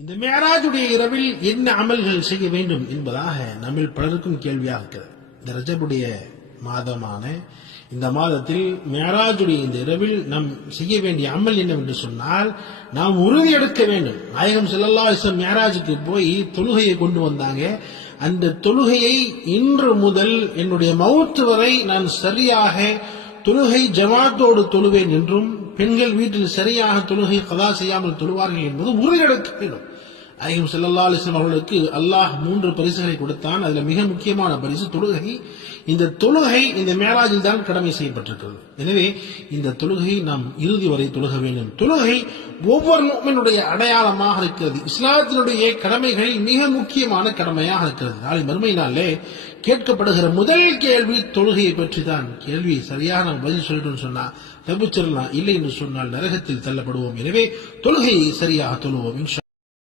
இந்த மிஅராஜுடைய இரவில் என்ன அமல்கள் செய்ய வேண்டும் என்பதாக நம்மில் பலருக்கும் கேள்வியாக இருக்கிறது. இந்த ரஜபுடைய மாதமான இந்த மாதத்தில் மிஅராஜுடைய இந்த இரவில் நாம் செய்ய வேண்டிய அமல் என்னவென்று சொன்னால், நாம் உறுதி எடுக்க வேண்டும். நாயகம் ஸல்லல்லாஹு அலைஹி வஸல்லம் மிஅராஜுக்கு போய் தொழுகையை கொண்டு வந்தாங்க. அந்த தொழுகையை இன்று முதல் என்னுடைய மௌத் வரை நான் சரியாக தொழுகை ஜமாத்தோடு தொழுவேன் என்றும், பெண்கள் வீட்டில் சரியாக தொழுகை கதா செய்யாமல் தொழுவார்கள் என்பது உறுதியெடுக்க வேண்டும். நாயகம் ஸல்லல்லாஹு அலைஹி வஸல்லம் அவர்களுக்கு அல்லாஹ் 3 பரிசுகளை கொடுத்தான். அதுல மிக முக்கியமான பரிசு தொழுகை. இந்த தொழுகை இந்த மேலாஜில் தான் கடமை செய்யப்பட்டிருக்கிறது. எனவே இந்த தொழுகையை நாம் இறுதி வரை தொழுக வேண்டும். தொழுகை ஒவ்வொரு முஃமினுடைய அடையாளமாக இருக்கிறது. இஸ்லாத்தினுடைய கடமைகளில் மிக முக்கியமான கடமையாக இருக்கிறது. நாளை மறுமை நாளிலே கேட்கப்படுகிற முதல் கேள்வி தொழுகையை பற்றி தான். கேள்வி சரியாக நாம் பதில் சொல்லிட்டோம்னு சொன்னா தப்பிச்சிடலாம், இல்லை என்று சொன்னால் நரகத்தில் தள்ளப்படுவோம். எனவே தொழுகையை சரியாக தொழுவோம் இன்ஷா